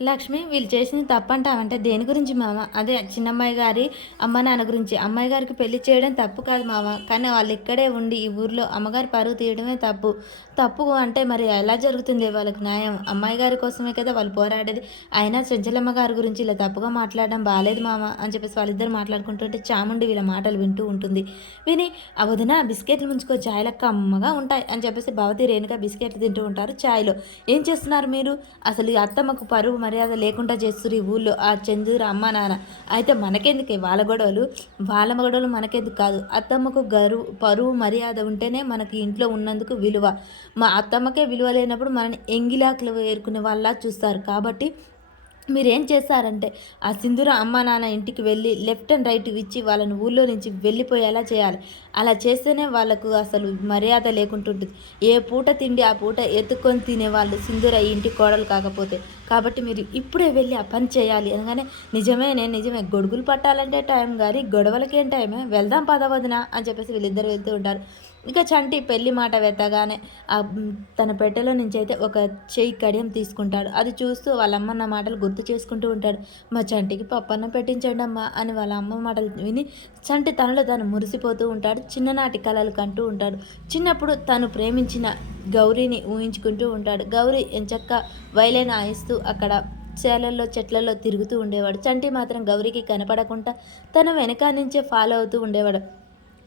లక్ష్మి వీళ్ళు చేసింది తప్పంటావంటే దేని గురించి మామ? అదే చిన్నమ్మాయి గారి అమ్మ, నాన్న గురించి. అమ్మాయి గారికి పెళ్లి చేయడం తప్పు కాదు మామ. కానీ వాళ్ళు ఇక్కడే ఉండి ఈ ఊర్లో అమ్మగారి పరువు తీయడమే తప్పు. తప్పు అంటే మరి ఎలా జరుగుతుంది వాళ్ళకి న్యాయం? అమ్మాయి గారి కోసమే కదా వాళ్ళు పోరాడేది. అయినా చెంచలమ్మ గారి గురించి ఇలా తప్పుగా మాట్లాడడం బాలేదు మామ అని చెప్పేసి వాళ్ళిద్దరు మాట్లాడుకుంటుంటే చాముండి వీళ్ళ మాటలు వింటూ ఉంటుంది. విని ఆ వదిన బిస్కెట్లు ముంచుకో ఛాయ్ లెక్క అమ్మగా ఉంటాయి అని చెప్పేసి భవతి రేణుక బిస్కెట్లు తింటూ ఉంటారు ఛాయ్లో. ఏం చేస్తున్నారు మీరు? అసలు ఈ అత్తమ్మకు పరువు మర్యాద లేకుండా చేస్తున్నారు ఈ ఊళ్ళో ఆ చందూరు అమ్మ నాన్న. అయితే మనకెందుకే వాళ్ళ గొడవలు మనకెందుకు కాదు. అత్తమ్మకు పరువు మర్యాద ఉంటేనే మనకి ఇంట్లో ఉన్నందుకు విలువ. మా అత్తమ్మకే విలువ లేనప్పుడు మనని ఎంగిలాకులు ఏరుకునే వాళ్ళ చూస్తారు. కాబట్టి మీరేం చేస్తారంటే ఆ సింధూర అమ్మ నాన్న ఇంటికి వెళ్ళి లెఫ్ట్ అండ్ రైట్ ఇచ్చి వాళ్ళని ఊళ్ళో నుంచి వెళ్ళిపోయేలా చేయాలి. అలా చేస్తేనే వాళ్ళకు అసలు మర్యాద లేకుంటుంటుంది. ఏ పూట తిండి ఆ పూట ఎత్తుక్కొని తినేవాళ్ళు సింధూర ఈ ఇంటి కోడలు కాకపోతే. కాబట్టి మీరు ఇప్పుడే వెళ్ళి ఆ పని చేయాలి అనగానే నిజమే గొడుగులు పట్టాలంటే టైం కానీ గొడవలకేం టైమే, వెళ్దాం పదవదిన అని చెప్పేసి వీళ్ళిద్దరు వెళ్తూ ఉంటారు. ఇక చంటి పెళ్లి మాట వెత్తగానే తన పెట్టెలో నుంచి అయితే ఒక చెయ్యి కడియం తీసుకుంటాడు. అది చూస్తూ వాళ్ళ అమ్మన్న మాటలు గుర్తు చేసుకుంటూ ఉంటాడు. మా చంటికి పప్పన్నం పెట్టించండి అమ్మా అని వాళ్ళ అమ్మ మాటలు విని చంటి తనలో తను మురిసిపోతూ ఉంటాడు. చిన్ననాటి కలలు కంటూ ఉంటాడు. చిన్నప్పుడు తను ప్రేమించిన గౌరీని ఊహించుకుంటూ ఉంటాడు. గౌరీ ఎంచక్క వైలెన్ ఆయిస్తూ అక్కడ చేలల్లో చెట్లలో తిరుగుతూ ఉండేవాడు. చంటి మాత్రం గౌరీకి కనపడకుండా తన వెనక నుంచే ఫాలో అవుతూ ఉండేవాడు.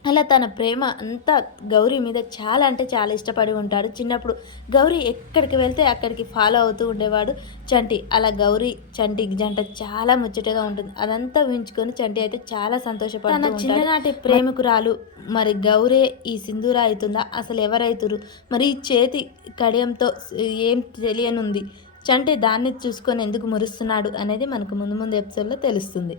అలా తన ప్రేమ అంతా గౌరీ మీద చాలా అంటే చాలా ఇష్టపడి ఉంటాడు. చిన్నప్పుడు గౌరీ ఎక్కడికి వెళ్తే అక్కడికి ఫాలో అవుతూ ఉండేవాడు చంటి. అలా గౌరీ చంటి జంట చాలా ముచ్చటగా ఉంటుంది. అదంతా ఊహించుకొని చంటి అయితే చాలా సంతోషపడుతూ ఉంటాడు. తన చిన్ననాటి ప్రేమికురాలు మరి గౌరే ఈ సింధూర అవుతుందా? అసలు ఎవరైతురు? మరి ఈ చేతి కడియంతో ఏం తెలియనుంది. చంటి దాన్ని చూసుకొని ఎందుకు మురుస్తున్నాడు అనేది మనకు ముందు ముందు ఎపిసోడ్లో తెలుస్తుంది.